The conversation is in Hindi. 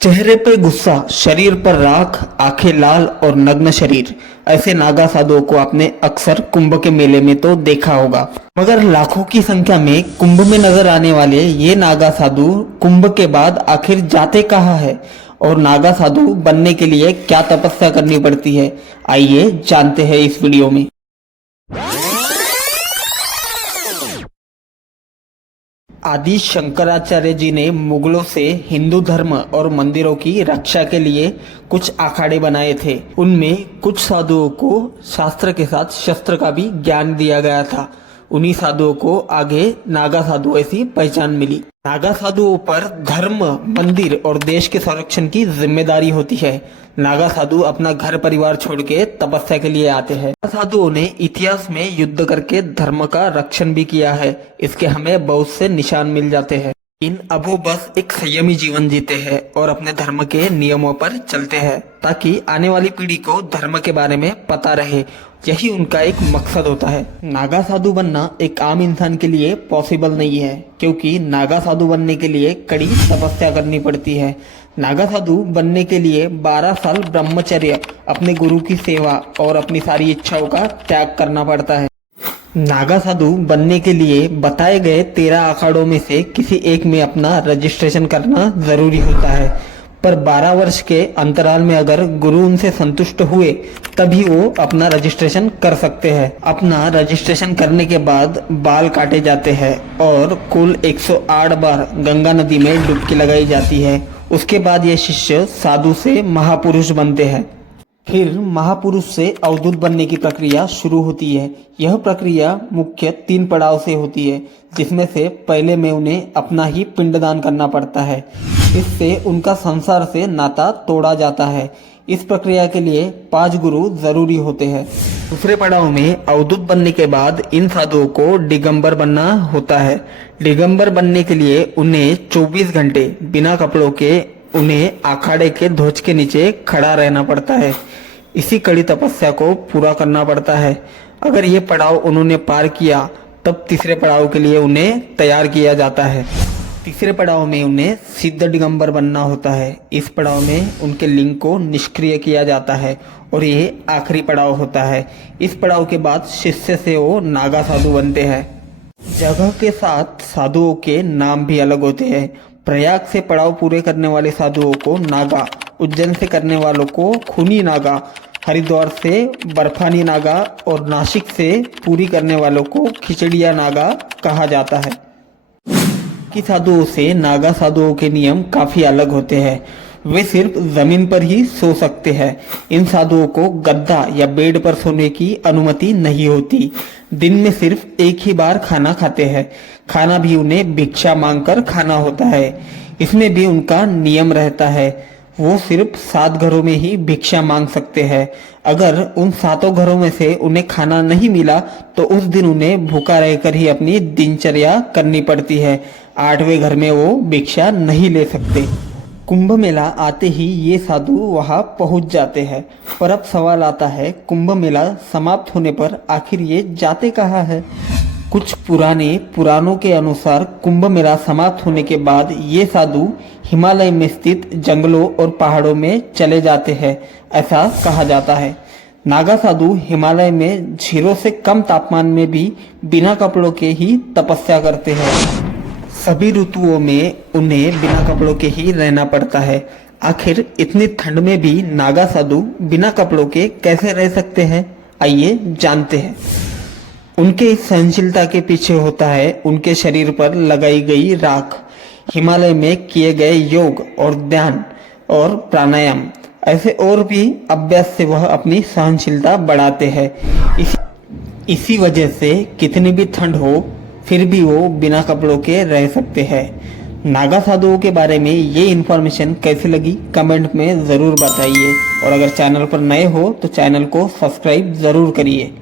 चेहरे पे गुस्सा, शरीर पर राख, आंखें लाल और नग्न शरीर। ऐसे नागा साधुओं को आपने अक्सर कुंभ के मेले में तो देखा होगा, मगर लाखों की संख्या में कुंभ में नजर आने वाले ये नागा साधु कुंभ के बाद आखिर जाते कहाँ है और नागा साधु बनने के लिए क्या तपस्या करनी पड़ती है, आइए जानते हैं इस वीडियो में। आदि शंकराचार्य जी ने मुगलों से हिंदू धर्म और मंदिरों की रक्षा के लिए कुछ अखाड़े बनाए थे। उनमें कुछ साधुओं को शास्त्र के साथ शस्त्र का भी ज्ञान दिया गया था। उन्हीं साधुओं को आगे नागा साधु ऐसी पहचान मिली। नागा साधुओं पर धर्म, मंदिर और देश के संरक्षण की जिम्मेदारी होती है। नागा साधु अपना घर परिवार छोड़ के तपस्या के लिए आते हैं। साधुओं ने इतिहास में युद्ध करके धर्म का रक्षण भी किया है। इसके हमें बहुत से निशान मिल जाते हैं। इन अब वो बस एक संयमी जीवन जीते हैं और अपने धर्म के नियमों पर चलते हैं ताकि आने वाली पीढ़ी को धर्म के बारे में पता रहे। यही उनका एक मकसद होता है। नागा साधु बनना एक आम इंसान के लिए पॉसिबल नहीं है, क्योंकि नागा साधु बनने के लिए कड़ी तपस्या करनी पड़ती है। नागा साधु बनने के लिए 12 साल ब्रह्मचर्य, अपने गुरु की सेवा और अपनी सारी इच्छाओं का त्याग करना पड़ता है। नागा साधु बनने के लिए बताए गए 13 अखाड़ों में से किसी एक में अपना रजिस्ट्रेशन करना जरूरी होता है, पर 12 वर्ष के अंतराल में अगर गुरु उनसे संतुष्ट हुए तभी वो अपना रजिस्ट्रेशन कर सकते हैं। अपना रजिस्ट्रेशन करने के बाद बाल काटे जाते हैं और कुल 108 बार गंगा नदी में डुबकी लगाई जाती है। उसके बाद ये शिष्य साधु से महापुरुष बनते हैं। फिर महापुरुष से अवधूत बनने की प्रक्रिया शुरू होती है। यह प्रक्रिया मुख्य 3 पड़ाव से होती है, जिसमें से पहले में उन्हें अपना ही पिंडदान करना पड़ता है। इससे उनका संसार से नाता तोड़ा जाता है। इस प्रक्रिया के लिए 5 गुरु जरूरी होते हैं। दूसरे पड़ाव में अवधूत बनने के बाद इन साधुओं को दिगंबर बनना होता है। दिगंबर बनने के लिए उन्हें 24 घंटे बिना कपड़ों के उन्हें अखाड़े के ध्वज के नीचे खड़ा रहना पड़ता है। इसी कड़ी तपस्या को पूरा करना पड़ता है। अगर ये पड़ाव उन्होंने पार किया तब तीसरे पड़ाव के लिए उन्हें तैयार किया जाता है। तीसरे पड़ाव में उन्हें सिद्ध दिगंबर बनना होता है। इस पड़ाव में उनके लिंग को निष्क्रिय किया जाता है और ये आखिरी पड़ाव होता है। इस पड़ाव के बाद शिष्य से वो नागा साधु बनते हैं। जगह के साथ साधुओं के नाम भी अलग होते हैं। प्रयाग से पड़ाव पूरे करने वाले साधुओं को नागा, उज्जैन से करने वालों को खूनी नागा, हरिद्वार से बर्फानी नागा और नासिक से पूरी करने वालों को खिचड़िया नागा कहा जाता है। कि साधुओं से नागा साधुओं के नियम काफी अलग होते हैं। वे सिर्फ जमीन पर ही सो सकते हैं। इन साधुओं को गद्दा या बेड पर सोने की अनुमति नहीं होती। दिन में सिर्फ एक ही बार खाना खाते हैं। खाना भी उन्हें भिक्षा मांगकर खाना होता है। इसमें भी उनका नियम रहता है। वो सिर्फ 7 घरों में ही भिक्षा मांग सकते हैं। अगर उन 7 घरों में से उन्हें खाना नहीं मिला तो उस दिन उन्हें भूखा रहकर ही अपनी दिनचर्या करनी पड़ती है। 8वें घर में वो भिक्षा नहीं ले सकते। कुंभ मेला आते ही ये साधु वहां पहुंच जाते हैं। पर अब सवाल आता है, कुंभ मेला समाप्त होने पर आखिर ये जाते कहाँ है? कुछ पुराने पुराणों के अनुसार कुंभ मेला समाप्त होने के बाद ये साधु हिमालय में स्थित जंगलों और पहाड़ों में चले जाते हैं, ऐसा कहा जाता है। नागा साधु हिमालय में 0 से कम तापमान में भी बिना कपड़ों के ही तपस्या करते हैं। सभी ऋतुओं में उन्हें बिना कपड़ों के ही रहना पड़ता है। आखिर इतनी ठंड में भी नागा साधु बिना कपड़ों के कैसे रह सकते हैं, आइए जानते हैं। उनके इस सहनशीलता के पीछे होता है उनके शरीर पर लगाई गई राख, हिमालय में किए गए योग और ध्यान और प्राणायाम। ऐसे और भी अभ्यास से वह अपनी सहनशीलता बढ़ाते हैं। इसी वजह से कितनी भी ठंड हो फिर भी वो बिना कपड़ों के रह सकते हैं। नागा साधुओं के बारे में ये इन्फॉर्मेशन कैसी लगी कमेंट में ज़रूर बताइए और अगर चैनल पर नए हो तो चैनल को सब्सक्राइब ज़रूर करिए।